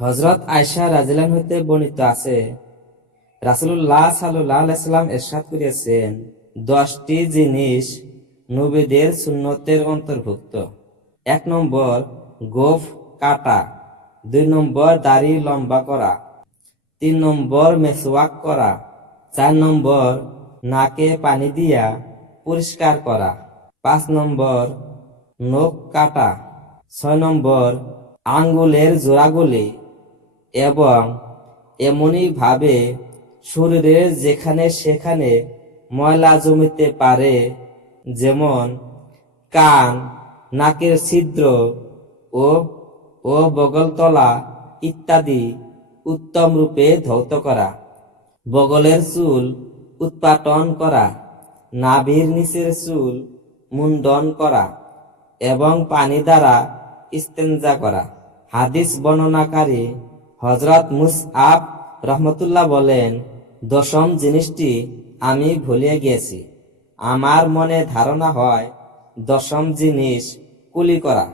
হযরত আয়েশা রাদিয়াল্লাহু হইতে বর্ণিত আছে, রাসূলুল্লাহ সাল্লাল্লাহু আলাইহি সাল্লাম ইরশাদ করিয়াছেন, 10টি জিনিস নবীদের সুন্নতের অন্তর্ভুক্ত। 1 নম্বর গোঁফ কাটা, 2 নম্বর দাড়ি লম্বা করা, 3 নম্বর মেসওয়াক করা, 4 নম্বর নাকে পানি দিয়া পরিষ্কার করা, 5 নম্বর নখ কাটা, 6 নম্বর আঙ্গুলের জোড়াগুলি এবং এমনই ভাবে শরীরের যেখানে সেখানে ময়লা জমিতে পারে, যেমন কান, নাকের ছিদ্র ও ও বগলতলা ইত্যাদি উত্তম রূপে ধৌত করা, বগলের চুল উৎপাটন করা, নাভির নিচের চুল মুন্ডন করা এবং পানি দ্বারা ইস্তেঞ্জা করা। হাদিস বর্ণনাকারী হযরত মুসআব রহমতুল্লাহ বলেন, 10ম জিনিসটি আমি ভুলিয়া গিয়েছি। আমার মনে ধারণা হয় 10ম জিনিস কুলি করা।